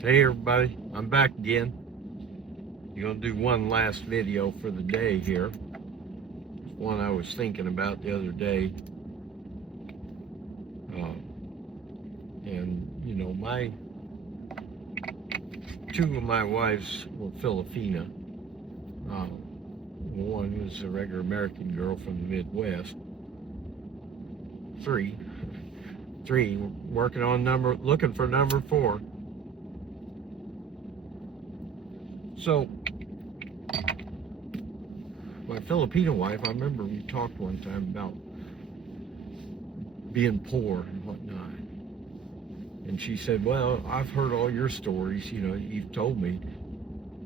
Hey everybody, I'm back again. I'm gonna do one last video for the day here. One I was thinking about the other day. Uh, and you know, two of my wives were Filipina. One was a regular American girl from the Midwest. Three working on looking for number 4. So my Filipino wife, I remember we talked one time about being poor and whatnot. And she said, well, I've heard all your stories, you've told me,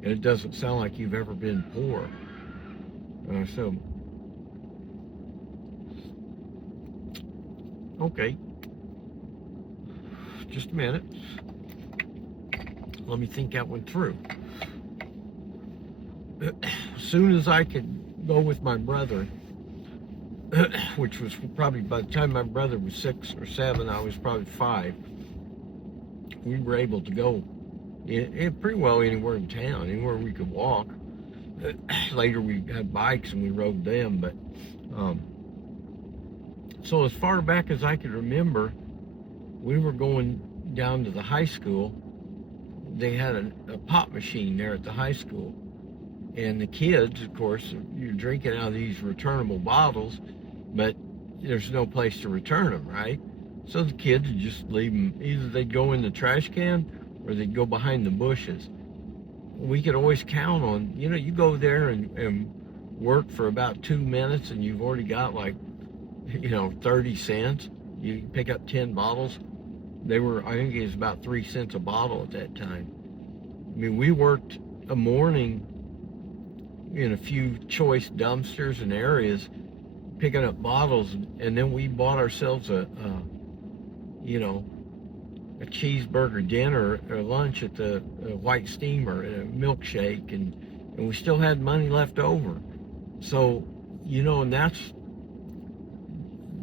and it doesn't sound like you've ever been poor. So, okay, just a minute. Let me think that one through. As soon as I could go with my brother, which was probably by the time my brother was 6 or 7, I was probably 5. We were able to go pretty well anywhere in town, anywhere we could walk. Later we had bikes and we rode them, but so as far back as I could remember, we were going down to the high school. They had a pop machine there at the high school, and the kids, of course, you're drinking out of these returnable bottles, but there's no place to return them, right? So the kids would just leave them. Either they'd go in the trash can or they'd go behind the bushes. We could always count on, you go there and work for about 2 minutes and you've already got like, 30 cents. You pick up 10 bottles. They were, I think it was about 3 cents a bottle at that time. I mean, we worked a morning in a few choice dumpsters and areas picking up bottles, and then we bought ourselves a cheeseburger dinner or lunch at the White Steamer and a milkshake, and we still had money left over. So, and that's,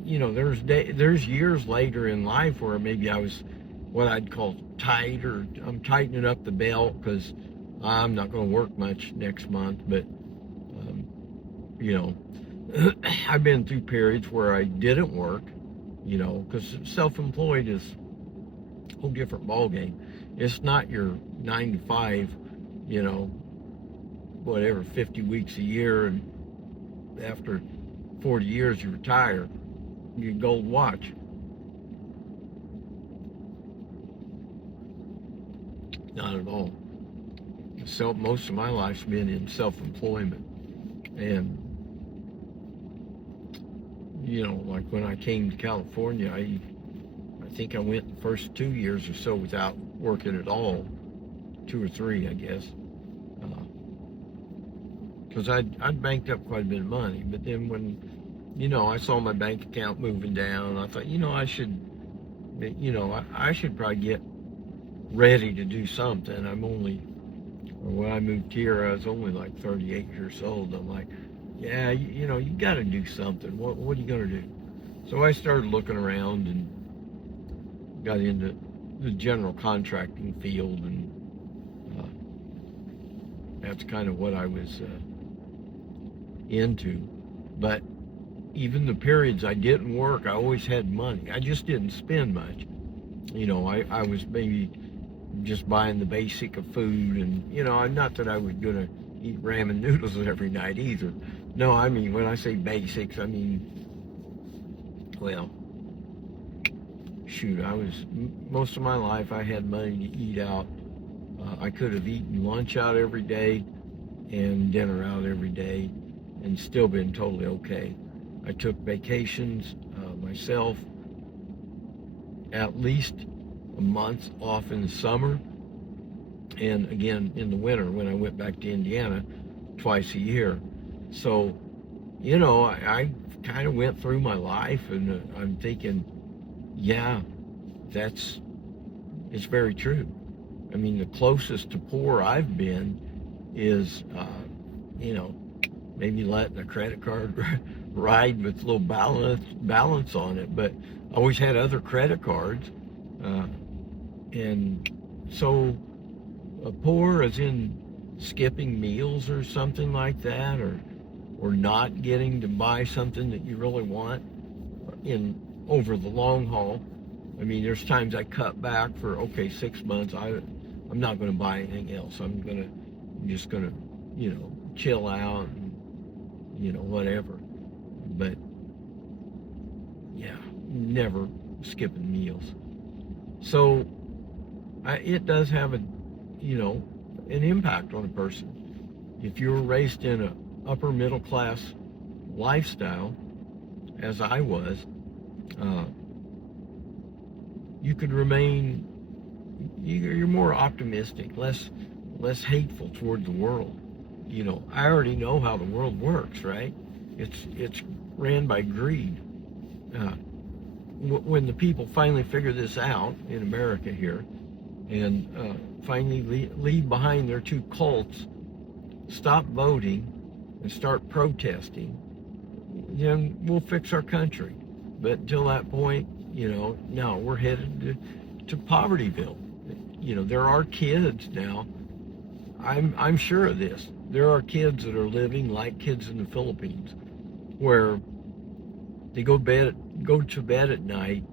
there's years later in life where maybe I was what I'd call tight, or I'm tightening up the belt because I'm not going to work much next month. But, I've been through periods where I didn't work, because self-employed is a whole different ballgame. It's not your 9 to 5, whatever, 50 weeks a year, and after 40 years you retire, you get gold watch. Not at all. So most of my life's been in self-employment, and like when I came to California, I think I went the first 2 years or so without working at all, 2 or 3, I guess, because I'd banked up quite a bit of money. But then when, I saw my bank account moving down, I thought, I should probably get ready to do something. When I moved here, I was only like 38 years old. I'm like, yeah, you got to do something. What are you going to do? So I started looking around and got into the general contracting field, and that's kind of what I was into. But even the periods I didn't work, I always had money. I just didn't spend much. I was maybe just buying the basic of food, and not that I was gonna eat ramen noodles every night either. No, I mean, when I say basics, I mean, well, shoot, most of my life I had money to eat out. I could have eaten lunch out every day and dinner out every day and still been totally okay. I took vacations myself, at least a month off in the summer, and again in the winter when I went back to Indiana twice a year. So, I kind of went through my life, and I'm thinking, yeah, it's very true. I mean, the closest to poor I've been is, maybe letting a credit card ride with a little balance on it. But I always had other credit cards, and so poor as in skipping meals or something like that, or not getting to buy something that you really want in over the long haul. I mean, there's times I cut back for, okay, 6 months. I'm not going to buy anything else. I'm just going to, chill out and, whatever. But yeah, never skipping meals. So it does have an impact on a person. If you were raised in a upper middle class lifestyle, as I was, you could remain, you're more optimistic, less hateful toward the world. I already know how the world works, right? It's ran by greed. When the people finally figure this out in America here, and finally leave behind their two cults, stop voting, and start protesting, then we'll fix our country. But until that point, no, we're headed to Povertyville. There are kids now. I'm sure of this. There are kids that are living like kids in the Philippines, where they go to bed at night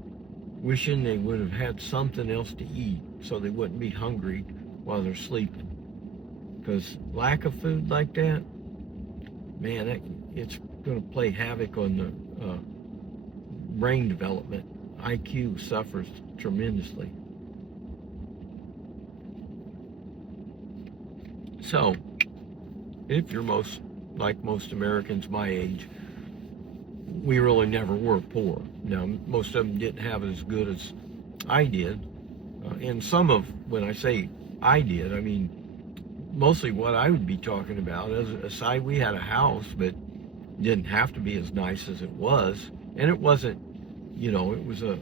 wishing they would have had something else to eat so they wouldn't be hungry while they're sleeping. Because lack of food like that, man, it's going to play havoc on the brain development. IQ suffers tremendously. So, if you're like most Americans my age, we really never were poor. Now, most of them didn't have it as good as I did. And some of, when I say I did, I mean mostly what I would be talking about. As aside, we had a house, but didn't have to be as nice as it was. And it wasn't, it was a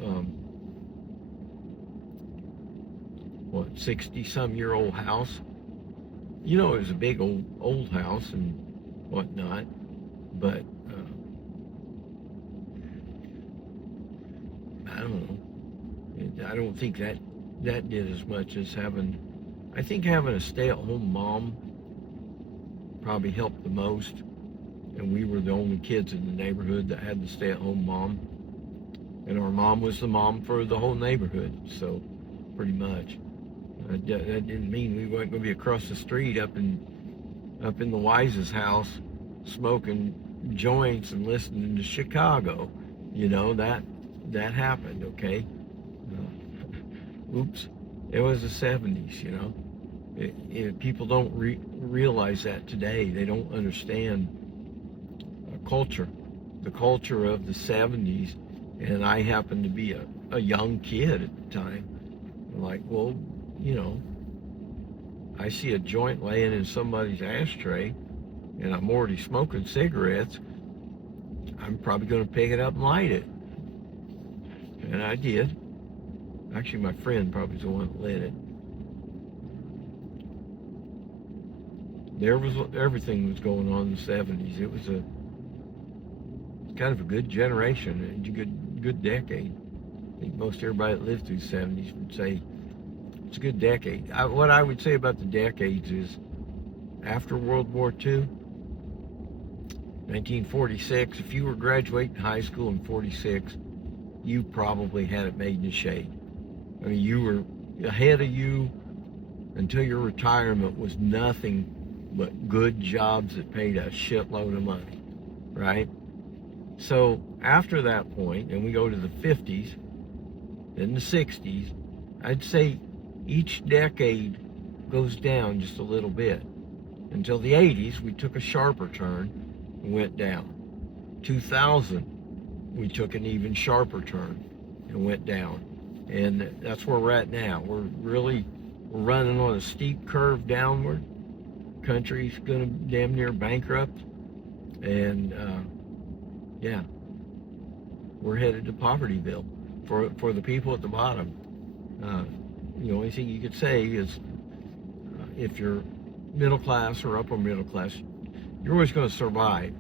60-some-year-old house. It was a big old house and whatnot, but I don't know. I don't think that did as much as I think having a stay-at-home mom probably helped the most. And we were the only kids in the neighborhood that had the stay-at-home mom. And our mom was the mom for the whole neighborhood, so pretty much. That didn't mean we weren't going to be across the street up in the Wise's house smoking joints and listening to Chicago. That happened, okay? Oops. It was the 70s, people don't realize that today. They don't understand culture, the culture of the 70s. And I happened to be a young kid at the time. I'm like, well, I see a joint laying in somebody's ashtray and I'm already smoking cigarettes. I'm probably going to pick it up and light it. And I did. Actually, my friend probably is the one that lit it. Everything was going on in the 70s. It was kind of a good generation, a good decade. I think most everybody that lived through the 70s would say it's a good decade. What I would say about the decades is, after World War II, 1946, if you were graduating high school in 46, you probably had it made in the shade. I mean, you were ahead of you until your retirement was nothing but good jobs that paid a shitload of money, right? So after that point, and we go to the 50s, then the 60s, I'd say each decade goes down just a little bit. Until the 80s, we took a sharper turn and went down. 2000, we took an even sharper turn and went down. And that's where we're at now. We're running on a steep curve downward. Country's gonna damn near bankrupt. And yeah, we're headed to Povertyville for the people at the bottom. The only thing you could say is, if you're middle class or upper middle class, you're always going to survive,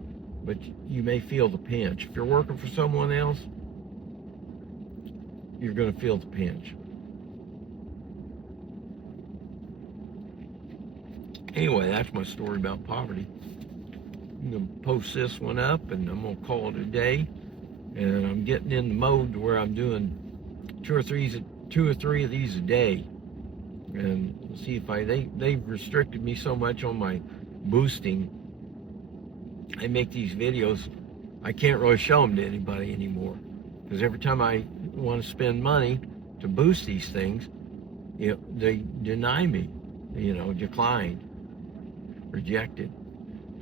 but you may feel the pinch. If you're working for someone else, you're going to feel the pinch. Anyway, that's my story about poverty. I'm gonna post this one up, and I'm gonna call it a day. And I'm getting in the mode where I'm doing two or three of these a day, and we'll see if they've restricted me so much on my boosting. I make these videos, I can't really show them to anybody anymore, because every time I want to spend money to boost these things, they deny me, declined, rejected.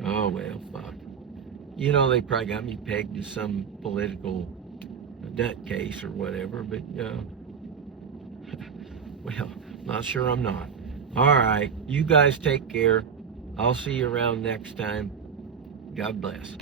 Oh well, fuck. They probably got me pegged to some political nutcase or whatever, but well, not sure I'm not. All right, you guys take care. I'll see you around next time. God bless.